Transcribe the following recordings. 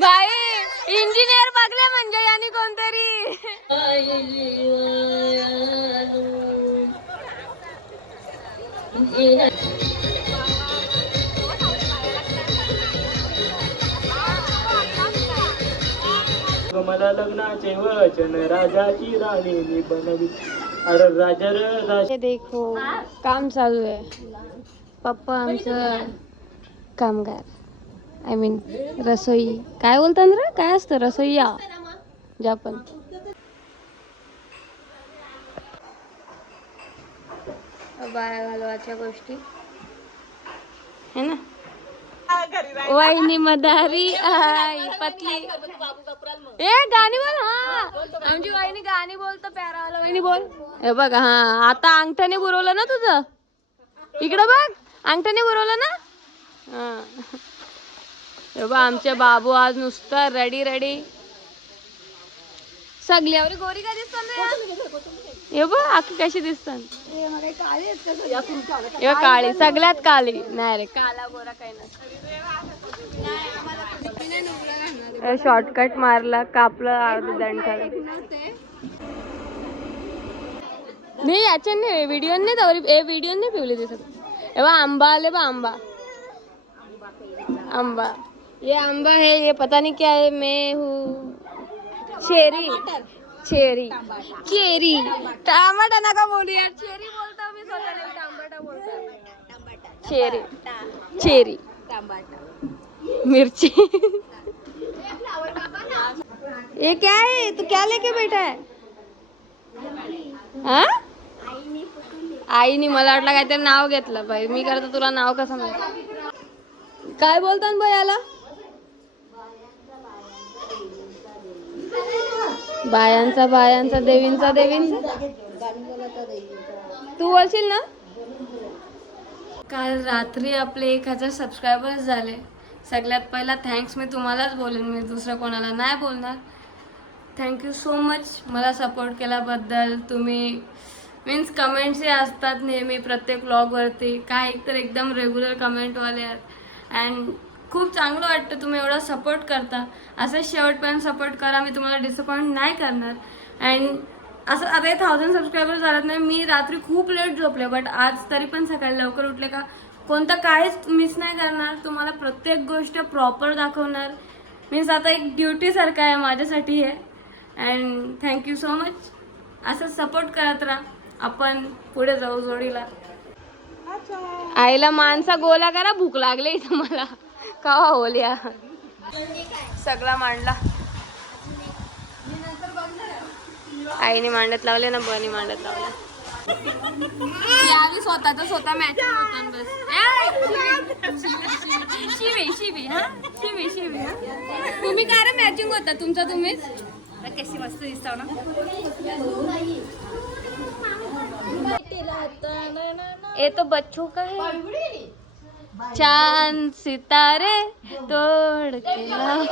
बाई इंजिनियर बघले म्हणजे यांनी कोणतरी मला लग्नाचे वचन राजाची राणी बनवी. अरे राजा देखो काम चालू आहे. पप्पा आमचं कामगार आय मीन रसोई काय बोलतात रे, काय असतं रसोईया जापन. बाया घालवाच्या गोष्टी है ना. वहिनी मदारी आई पतली ए गाणी बोल. हा आमची वहिनी गाणी बोलतो प्यारावाला. वहिनी बोल. हे बघ हा आता अंगठ्याने बुरवलं ना तुझं. इकडं बघ अंगठ्याने बुरवलं ना. हा हे बघ आमचे बाबू आज नुसतं रेडी रेडी. सगळ्यावर गोरी का दिसतात. हे बघ आखी कशी दिसतात. काळी सगळ्यात काळी नाही रे. काला गोरा काही नाही. शॉर्टकट मारला कापलं अर्ध दंड नाही. याच्या नाही व्हिडिओ नाही तवरी व्हिडिओ नाही पिवली दिसत. एव्हा आंबा आले बा. आंबा आंबा ये आंबा है. ये पता नहीं क्या है. मैं हूँ चेरी चेरी चेरी. टमाटा नका बोलू यार. चेरी बोलता मी स्वतःला. टमाटा बोलता. चेरी चेरी मिर्ची. ये क्या है. तू क्या लेके बैठा है. हा आईनी मला वाटलं काहीतरी नाव घेतलं बाई. मी करतो तुला नाव कसं माहिती. काय बोलतात बाई याला. बायांचा बायांचा देवींचा देवींचा. तू बोलशील ना. काल रात्री आपले 1000 सबस्क्रायबर्स झाले. सगळ्यात पहिला थँक्स मी तुम्हालाच बोलेन. मी दुसरं कोणाला नाही बोलणार. थँक्यू सो मच मला सपोर्ट केल्याबद्दल. तुम्ही मीन्स कमेंट्सही असतात नेहमी प्रत्येक व्लॉगवरती. काही तर एकदम रेग्युलर कमेंटवाले आहेत. अँड खूप चांगलं वाटतं तुम्ही एवढा सपोर्ट करता. असं शेवटपर्यंत सपोर्ट करा. मी तुम्हाला डिसअपॉइंट नाही करणार. अँड असं आता 1000 सबस्क्रायबर झालेत नाही. मी रात्री खूप लेट झोपले बट आज तरी पण सकाळी लवकर उठले का कोणतं काहीच मिस नाही करणार. तुम्हाला प्रत्येक गोष्ट प्रॉपर दाखवणार. मीन्स आता एक ड्युटीसारखं आहे माझ्यासाठी हे. And thank you so much. असं सपोर्ट करत राहा. आपण पुढे जाऊ जोडीला. आईला माणसा गोला करा. भूक लागली इथं मला. कावा होल्या सगळा मांडला. आईने मांडत लावले ना. बनी मांडत लावला. आधी स्वतःच स्वतः मॅचिंग होतात बस. शिवी शिवी हा शिवी शिवी. तुम्ही काय रे मॅचिंग होता तुमचा तुम्हीच. कशी मस्त दिसता ना. ये तो बच्चों का है. चांद सितारे तोड़ के लाओ.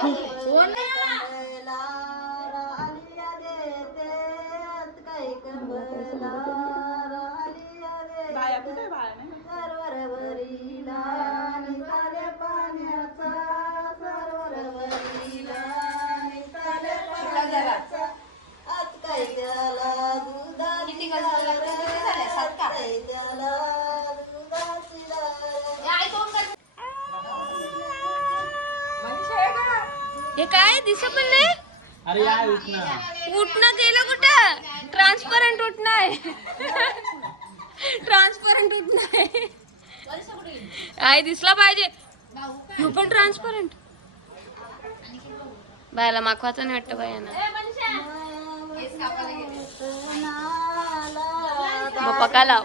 हे काय दिसत पण नाही. अरे यार उठणं केलं कुठं. ट्रान्सपरंट उठणं आहे. ट्रान्सपरंट उठणं आहे. काय दिसला पाहिजे. तू पण ट्रान्सपरंट. बायला माखवाचं नाही वाटतं बायांना. मग पका लाव.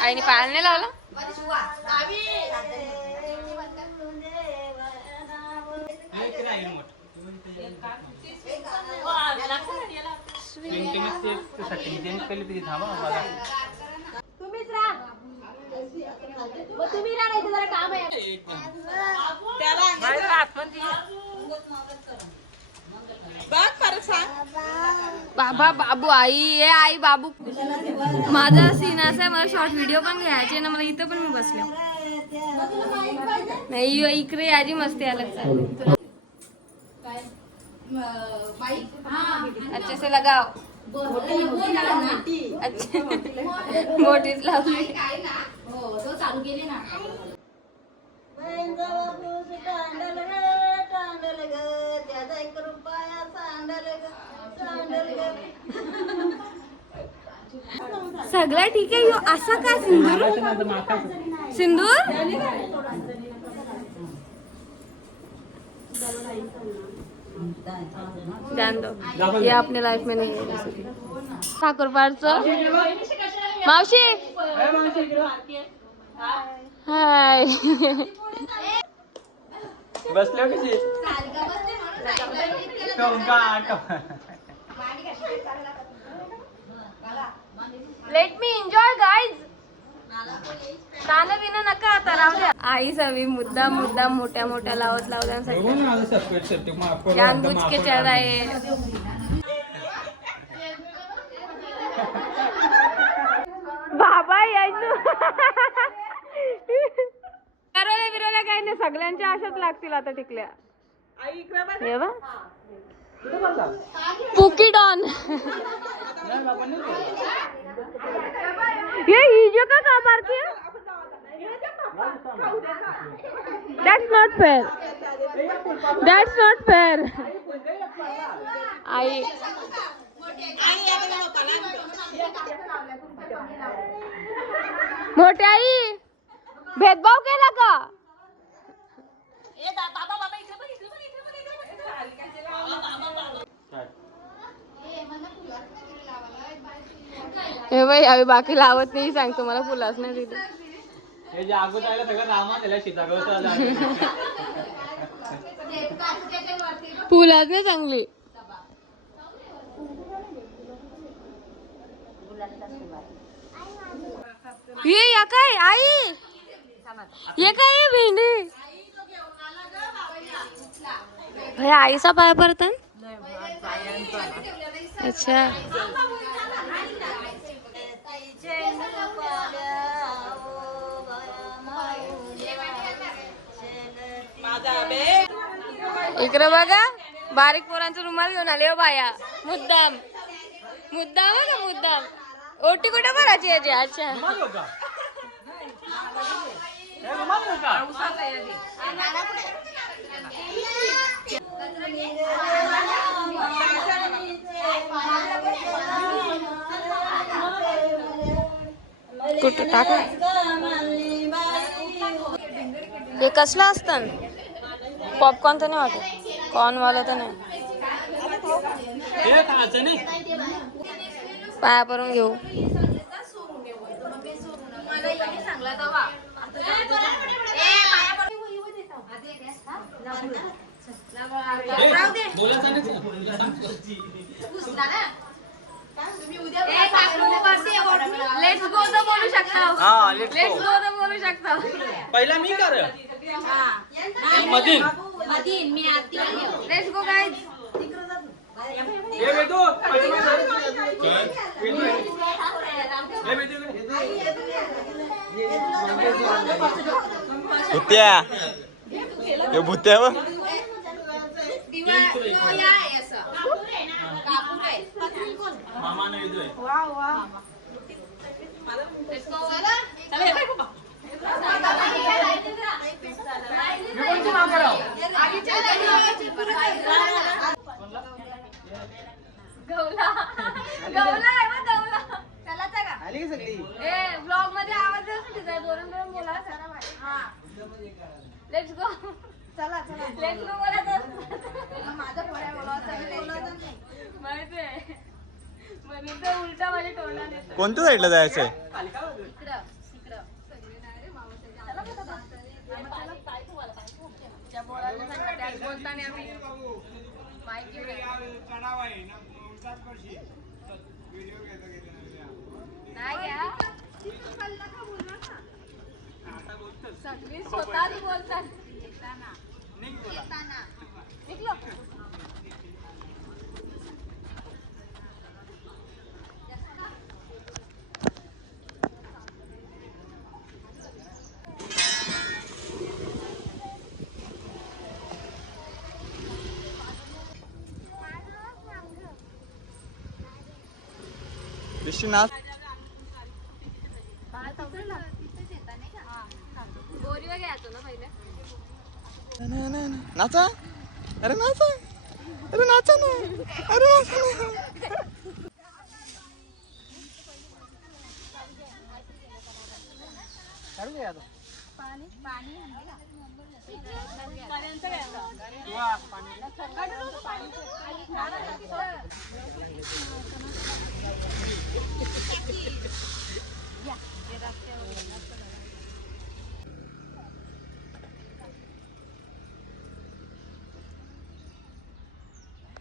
आईने पायाला नाही लावला. सेटिंग चेंज केली तुझी थांबा बघा. तुम्हीच राहा मग तुम्ही राहा नाही तर जरा काम आहे बाबा बाबू आई ये आई बाबू. माझा सीन असा आहे, मला शॉर्ट व्हिडिओ पण घ्यायचे ना, मला इथं पण मी बसले नाही. इकडे याची मस्ती अलग चालू. अच्छे से लगाओ. अच्छा मोठीच लावली. चालू केली ना सगळं ठीक आहे. ह्यो असं का सिंदूर सिंदूर ध्यान दो, ये अपने लाइफ में नहीं है. ठाकूरपाडचं मावशी हाय. बसल्या कशी लेट मी एन्जॉय गाईज. खाणं पिणं नका आता, राहू द्या. आई सवी मुद्दाम मुद्दाम मोठ्या मोठ्या लावत जानबूझ के चल रहे. बाबा यायचं करवल्या बिरवल्या काही नाही, सगळ्यांच्या आशात लागतील आता टिकल्या. हे बघ पुकी डॉन. ये हिजो का काबार की That's not fair. That's not fair. आई मोठे आई भेदभाव केला का? हे बाई आम्ही बाकी लावत नाही, सांगतो मला फुलाच नाही दिली. हे जे अगोदर आलं सगळं रामा त्याला सीतागोळा फुलाच नाही चांगली. ये या काय आई, ये काय आहे भेंडी. भाई आईचा पाय पडतात. अच्छा इकडे बघा, बारीक पोरांचा रुमाल घेऊन आले हो बाया. मुद्दाम मुद्दाम का मुद्दाम. ओटी कुठे भरायची याची. अच्छा कुठे टाक. हे कसलं असतं? पॉपकॉर्न तर नाही वाटत, कॉर्नवाला तर नाही. पाया परून घेऊ. लेट्स गो तर बोलू शकता. लेट्स गो तर बोलू शकता. पहिला मी कर मधीन मधीन मी आती लेट्स गो गाइस. ये बेटो भुत्या हे भुत्या व मामाने येतोय. गवला गवला आहे मग गवला. चला चला आली का सगळी. ए ब्लॉग मध्ये आवाज येतो तिचा. दोन दोन बोला. हां लेट्स गो. चला चला लेट्स गो बोला. तर माझा पोळ्या बोलायचा माहिती आहे. म्हणून तर उलटा माझ्या तोंडात येतो. कोणत्या साईडला जायचंय? इकडं इकडं सगळे नाही रे मावशी. चला बघा काय तुम्हाला त्या बोलायला सांगा. त्याच बोलताना आम्ही माहिती सगळी स्वतःच बोलतात. निघलो. बोरीवर घ्यायचो ना पहिले. नाचा अरे नाचा अरे नाचा ना अरे नाचा ना.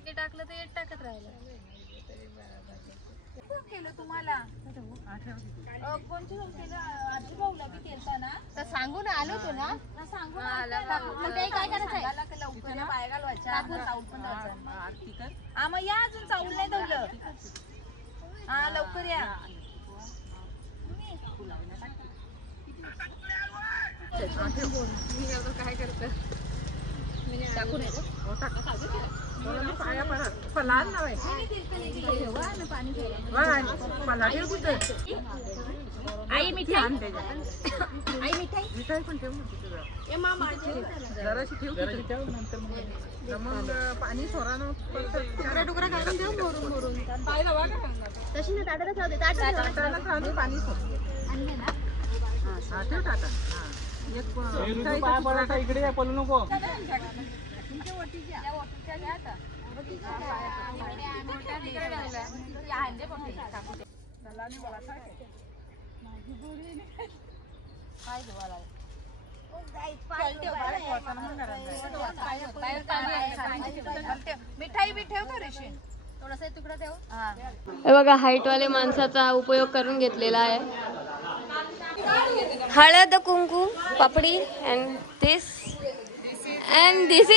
ते टाकलं तर एक टाकत राहिलं. केलं तुम्हाला कोणची केलं आजी भाऊला बी केलता ना तर सांगून आलो होतो ना सांगून मग ते काय करायचं लवकर पाय घालवायच्या चाऊल पण द्यायचं. हा मग या अजून चाऊल नाही दवलं. हा लवकर या. काय करत टाकून आई मिठाई आई मिठाई पण ठेव जराशी ठेव नंतर मग पाणी सोरानं टुकरा काढून देऊ मोरून मोरून तशी ना ताटाला ठेव दे पाणी सोड हा ठेव टाटा. पाय पडायचा इकडे या, पळू नको. मिठाई बी ठेव ना रेशी थोडासा तुकडा ठेव. हे बघा हाईटवाले माणसाचा उपयोग करून घेतलेला आहे. हळद कुंकू पापडी अँड दिस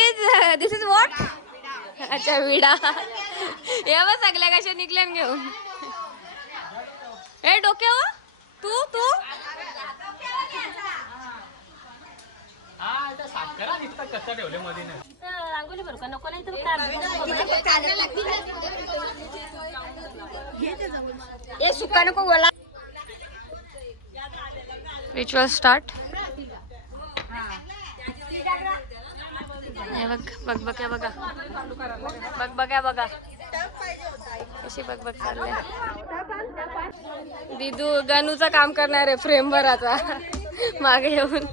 इज व्हॉट. अच्छा विडा. या बघ सगळ्या कशा निघल्या घेऊन. हे डोक्यावर तू तू कसा ठेवले मध्ये रांगोली बरं का नको नाही तर ए सुका नको बोला. Ritual start. बघ बघ बघा बघा कशी बघ चाललंय. दिदू गणूचं काम करणार आहे फ्रेम भराचा मागे येऊन.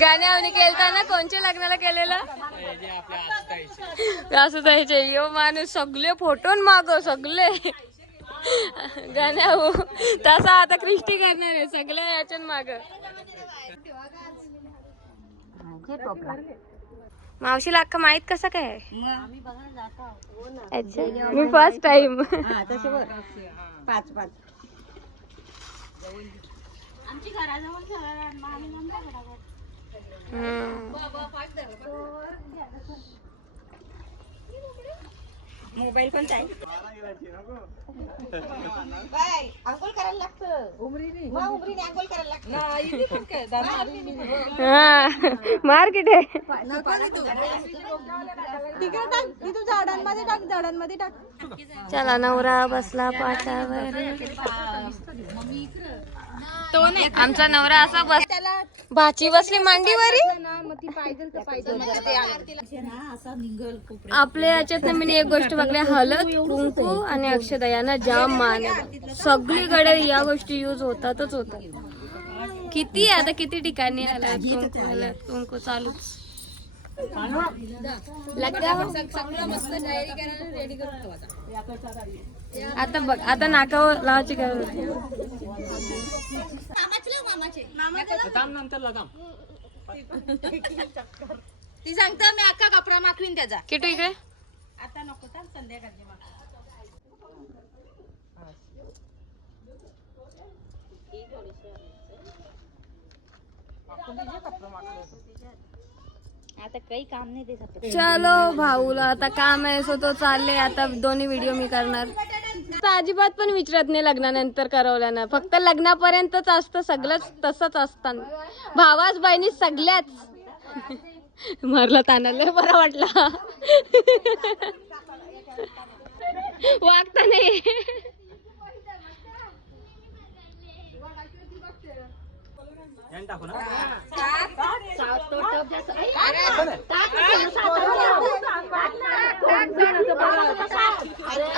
गाण्यावनी केलता ना कोणच्या लग्नाला केलेलं असं जायचे. यो माणूस सगळे फोटो माग सगळे गाण्या तसा आता क्रिस्टी करणार आहे सगळ्या याच्यात माग. मावशीला अख्खा माहित कसं काय. अच्छा मी फर्स्ट टाइम. आमची घराजवळ मोबाईल पण आहे. अंघोळ करायला लागतं उमरीने अंघोळ करायला लागतं. मार्केट आहे. झाडांमध्ये टाक झाडांमध्ये टाक. चला नवरा बसला पाटावर. तो नाही आमचा नवरा असा बस भाची बसली मांडीवरी. आपल्या याच्यात मी एक गोष्ट बघली हळद कुंकू आणि अक्षदा यांना जाम मान आहे. सगळीकडे या गोष्टी यूज होतातच होतात. किती आता किती ठिकाणी हळद कुंकू चालूच. आता बघ आता नाकावर लावायची गरज नाही. ती सांगता मी अख्खा कपडा माखवीन त्याचा. किटू इकडे आता नको तर संध्याकाळची मग आता काही काम नाही ते चलो भाऊला आता काम आहे सो तो चालले आता दोन्ही व्हिडिओ मी करणार. आता अजिबात पण विचारत नाही लग्नानंतर करवल्यानं, फक्त लग्नापर्यंतच असतं सगळंच तसंच असतं. भावाच बहिणी सगळ्याच मारला तानाला बरा वाटला वागता नाही.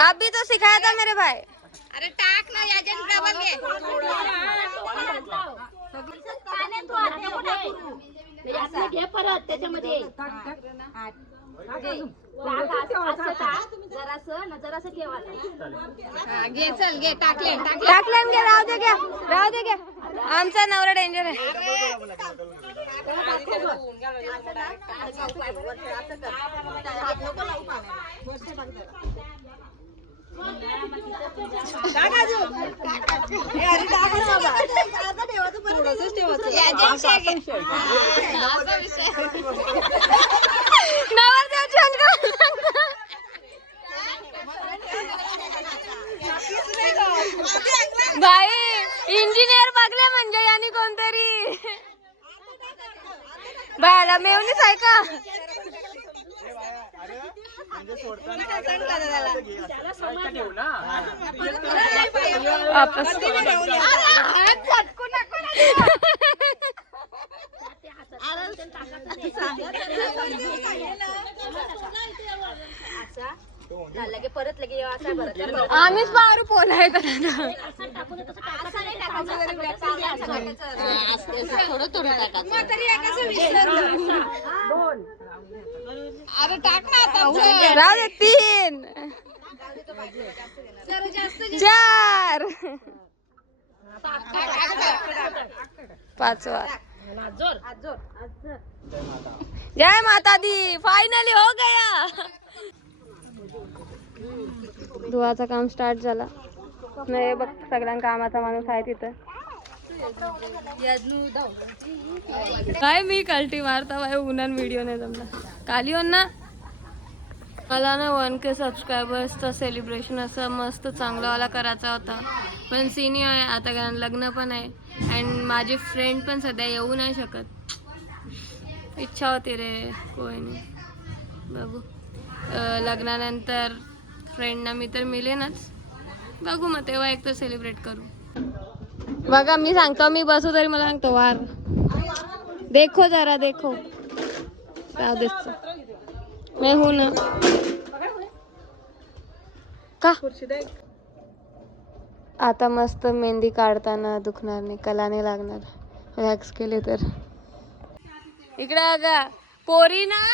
अभी तो सिखाया था मेरे भाई. अरे टाक ना याच्यात डबल घे घे परत त्याच्यामध्ये जरासं ठेवा घे चल घे टाकले टाकलं घे राहू दे घ्या राहू दे घ्या आमचा नवरा डेंजर आहे. नवरदेवाची भाई इंजिनियर बघले म्हणजे यांनी कोणतरी बायला मेवणीच आहे का. परत लगे आम्हीच पारू पोलाय थोडं थोडं अरे टाक ना राहू दे 3 4 5 जय माता दी. फायनली हो गया. धुवाचं काम स्टार्ट झाला. नाही बघ सगळ्या कामाचा माणूस आहे तिथं. काय मी कल्टी मारता बाय उन्हान व्हिडिओ नाही जमला. काली हो ना मला ना 1K सबस्क्रायबर्सचं सेलिब्रेशन असं मस्त चांगलावाला करायचा होता पण सिनियर आहे आता कारण लग्न पण आहे अँड माझी फ्रेंड पण सध्या येऊ नाही शकत. इच्छा होती रे कोई नाही बघू लग्नानंतर फ्रेंडना मी तर मिळेनच बघू मग तेव्हा एक तर सेलिब्रेट करू. बघा मी सांगतो मी बसू तरी मला सांगतो वार देखो जरा देखो मैं हूं ना का. आता मस्त मेहंदी काढताना दुखणार नाही कला नाही लागणार वॅक्स केले तर. इकडे बघा पोरी ना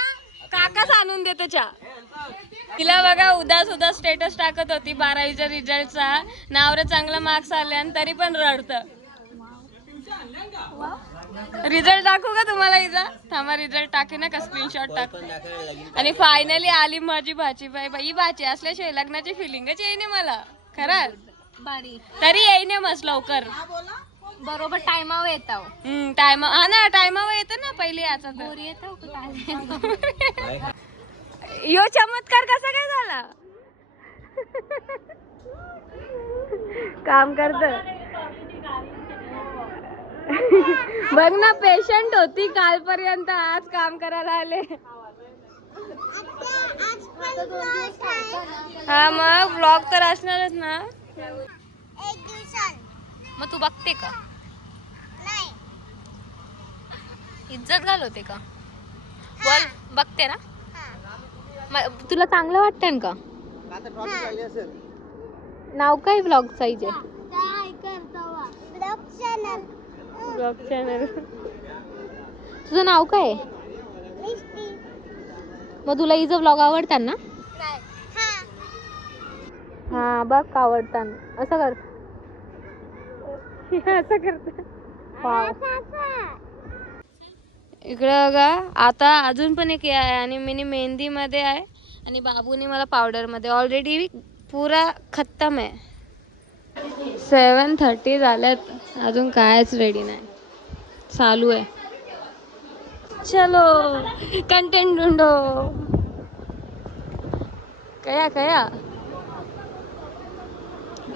काकाच आणून देतो चहा. तिला बघा उदास स्टेटस टाकत होती 12वीच्या रिझल्टचा नावरे चांगला मार्क्स आले आणि तरी पण रडत. रिझल्ट दाखवू का तुम्हाला इजा थांबा रिझल्ट टाके ना का स्क्रीनशॉट टाक. आणि फायनली आली माझी भाची बाई भाची असल्याशिवाय लग्नाची फिलिंगच येईने मला खरंच तरी येईने मस्त लवकर बरोबर टायमावर येतो टाइम हा ना टायमावर येतं ना पहिले याचा तर यो चमत्कार कसा काय झाला. काम करत बघ ना पेशंट होती कालपर्यंत आज काम करायला आले. हा मग व्लॉग तर असणारच ना. मग तू बघते का इज्जत घालवते का बोल बघते ना. तुला चांगलं वाटतं का नाव काय व्लॉगचा इथे ब्लॉग चॅनल तुझं नाव काय मग तुला इज व्लॉग आवडतात ना. हा बघ आवडतात असं कर असं करत. इकडे बघा आता अजून पण एक आहे आणि मिनी मेहंदी मध्ये आहे आणि बाबूने मला पावडरमध्ये ऑलरेडी पुरा खत्तम आहे. 7:30 झाल्यात, अजून कायच रेडी नाही, चालू आहे. चलो कंटेंट ढूंढो. कया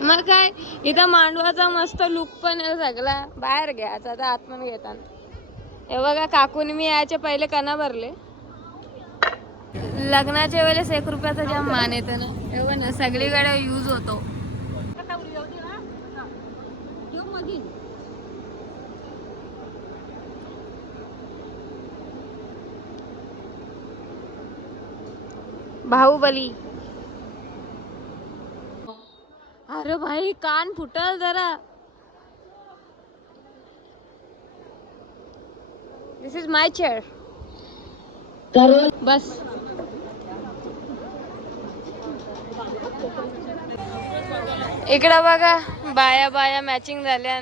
मग काय इथं मांडवाचा मस्त लुक पण आहे सगळा. बाहेर घ्यायचा आता आतमध्ये घेताना. हे बघा काकूने मी यायचे पहिले कणा भरले. लग्नाच्या वेळेस 1 रुपयाचा जाम मान येतं ना, हे बघ ना सगळीकडे यूज होतो. बाहुबली. अरे भाई कान फुटल जरा. दिस इज माय चेअर. बस इकडं बघा बाया बाया मॅचिंग झाल्या.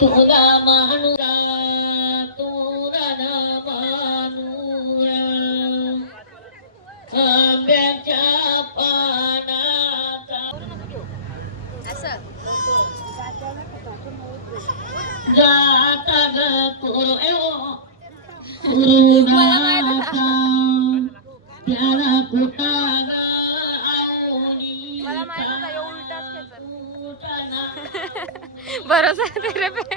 तुला मानुरा तुला ना मानुरा आंब्याच्या पानाचा जाता ग कुरुडाचा त्याला कुटाला आवनी भरोसा है तेरे पे.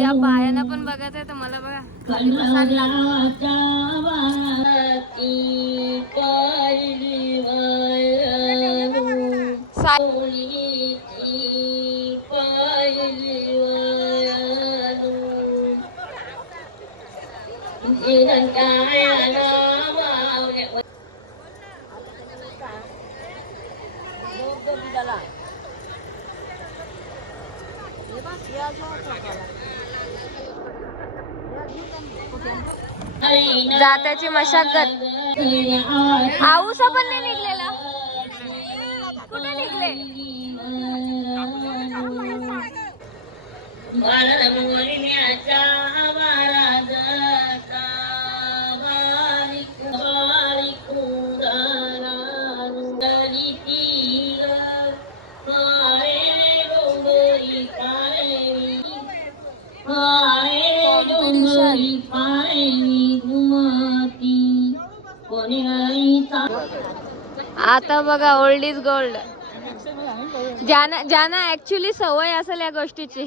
या बायांना पण बघायचं आहे तर मला बघा खाली बसायला जात्याची मशागत. आऊसा पण नाही निघलेला. कुठे निघले? आता बघा ओल्ड इज गोल्ड. ज्यांना ऍक्च्युली सवय असेल या गोष्टीची.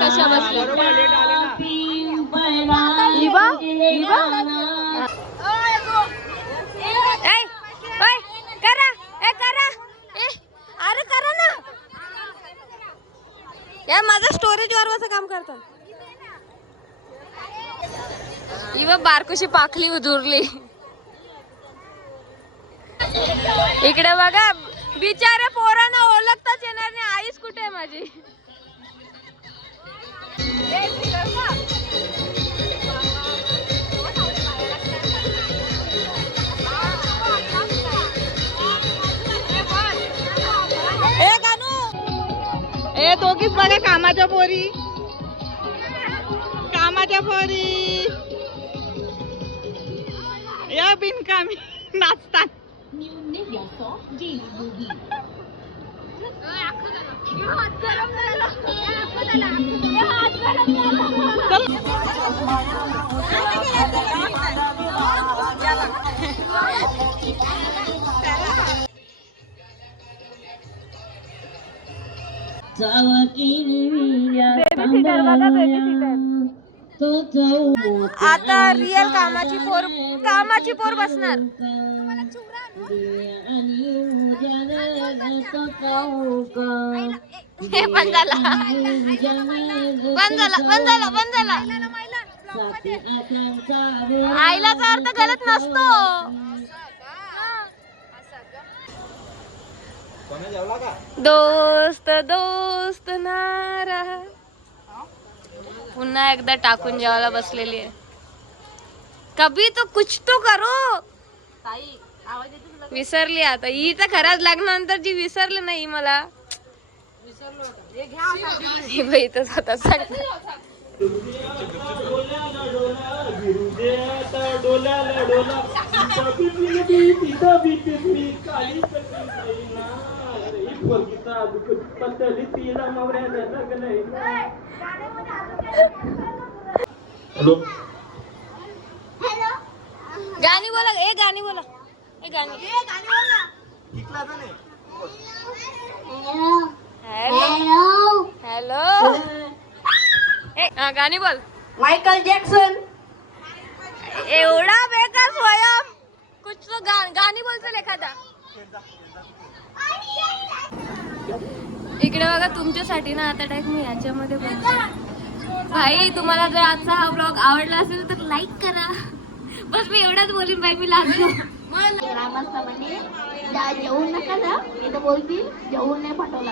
कशा बसल्या अरे करा ना या माझं स्टोरेज वारवाचं काम करतात. इवा बारकोशी पाखली उधुरली. इकडे बघा बिचारे पोरांना ओळखताच येणार नाही. आईच कुठे आहे माझी. ए दोघीच बघा कामाच्या पोरी. कामाच्या पोरी या बिनकामी नाचतात. आता रिअल कामाची पोर बसणार. हे बंद झाला. आईलाचा अर्थ गलत नसतो. दोस्त दोस्त नारा. पुन्हा एकदा टाकून जेवायला बसलेली आहे. कभी तो कुछ तो करो. विसरली आता ही तर खरंच लग्नानंतर जी विसरली नाही मला. हे बाई तर स्वतः सांग. गाणी बोला. ए गाणी बोला. ए गाणी. Hello hello. हा गाणी बोल. Michael Jackson. एवढा बेकार स्वयं. कुछ तो गाणी बोलतो एखादा. इकडे बघा तुमच्यासाठी ना आता टाईप मी याच्यामध्ये बोलते. भाई तुम्हाला जर आजचा हा ब्लॉग आवडला असेल तर लाईक करा. बस मी एवढंच बोलीन बाई. मी लागलो जेवून नका जा नाही तर बोलतील जेवून नाही पाठवला.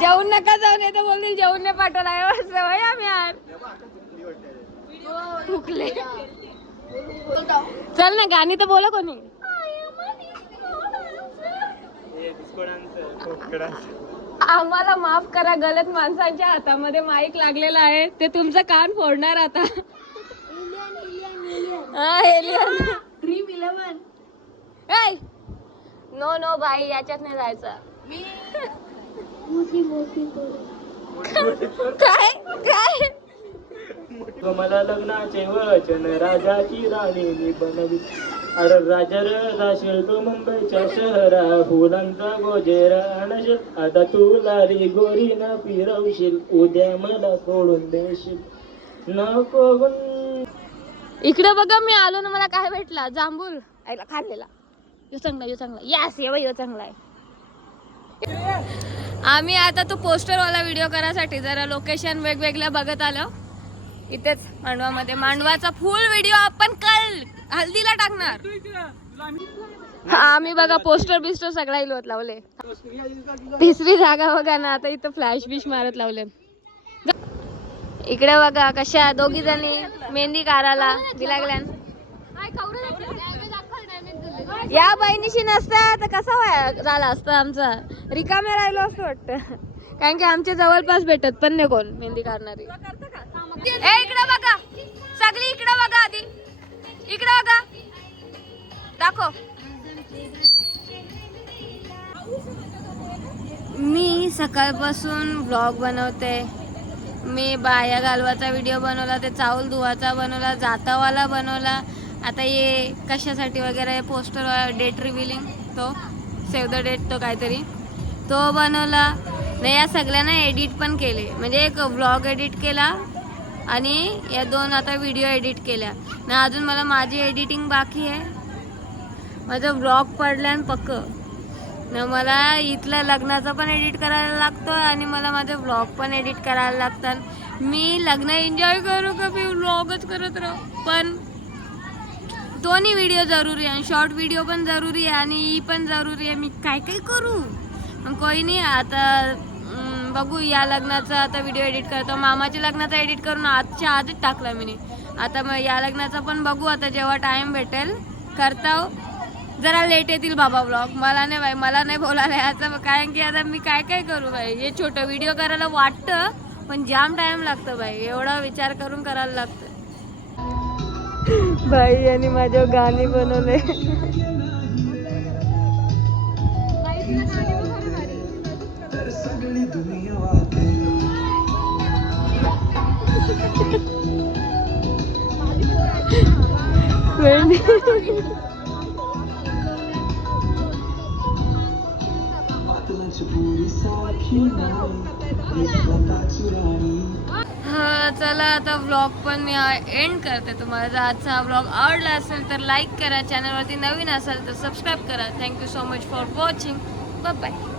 जेवून नका जाऊ नाही तर बोलतील जेवून नाही पाठवला. एवढं सवय आम्ही यार. थुकले. चल ना गाणी तर बोला कोणी. आम्हाला माफ करा. गलत माणसांच्या हातामध्ये माईक लागलेला आहे. ते तुमचं कान फोडणार आता. ड्रीम 11. नो नो भाई याच्यात नाही जायचं. काय काय. मला लग्नाचे वचन राजाची राणी बनवी. अरे राजा राशील तो मुंबईच्या शहरा. फुलांचा गोजेर आणशील. आता तू लारी गोरी न फिरवशील. उद्या मला सोडून देशील नको. इकडे बघा मी आलो ना. मला काय भेटला. जांभूल आईला खाल्लेला. यो चांगला यो चांगला. यस यो चांगला आहे. आम्ही आता तो पोस्टरवाला व्हिडिओ करायसाठी जरा लोकेशन वेगवेगळ्या बघत आलो. इथेच मांडवामध्ये. मांडवाचा फुल व्हिडिओ आपण काल हल्दीला टाकणार. आम्ही बघा पोस्टर बिस्टर सगळा इलोत लावले. तिसरी जागा बघा ना. आता इथं फ्लॅश बिश मारत लावले. इकडे बघा कशा दोघी जणी मेहंदी काढायला दिलागल्यान. या बहिणीशी नसता तर कसा झाला असता आमचा. रिकाम्या राहिलो असं वाटतं. कारण की आमच्या जवळपास भेटत पण नाही कोण मेहंदी काढणारी. इकडे बघा सगळी. इकडे बघा आधी. इकडे बघा. दाखव. मी सकाळपासून व्लॉग बनवते. मी बाया घालवाचा व्हिडिओ बनवला. ते चावल धुवाचा बनवला. जातावाला बनवला. आता ये कशासाठी वगैरे पोस्टर डेट रिव्हिलिंग तो सेव्ह द डेट तो काहीतरी तो बनवला. नाही या सगळ्यांना एडिट पण केले. म्हणजे एक व्लॉग एडिट केला आणि या 2 आता व्हिडिओ एडिट केल्या ना. अजून मला माझी एडिटिंग बाकी आहे. माझं व्लॉग पडल्यान पक्क ना. मला इथलं लग्नाचं पण एडिट करायला लागतं आणि मला माझं व्लॉग पण एडिट करायला लागतात. मी लग्न एन्जॉय करू का मी व्लॉगच करत राहू. पण दोन्ही व्हिडिओ जरुरी आहे. शॉर्ट व्हिडिओ पण जरुरी आहे आणि ही पण जरुरी आहे. मी काय काय करू मग कोई नाही. आता बघू या लग्नाचा आता व्हिडिओ एडिट करतो. मामाच्या लग्नाचा एडिट करून आजच टाकला मी. आता मग या लग्नाचा पण बघू आता जेव्हा टाइम भेटेल करता. जरा लेट येतील बाबा व्लॉग. मला नाही बाई. मला नाही बोलायला याचं. कारण की आता मी काय काय करू बाई. हे छोटं व्हिडिओ करायला वाटतं पण जाम टाइम लागतं बाई. एवढा विचार करून करायला लागतं. बाई आणि माझ्या गाणी बनवले. हा चला आता व्लॉग पण मी एंड करते. तुम्हाला जर आजचा हा व्लॉग आवडला असेल तर लाईक करा. चॅनलवरती नवीन असेल तर सबस्क्राईब करा. Thank you so much for watching. Bye bye.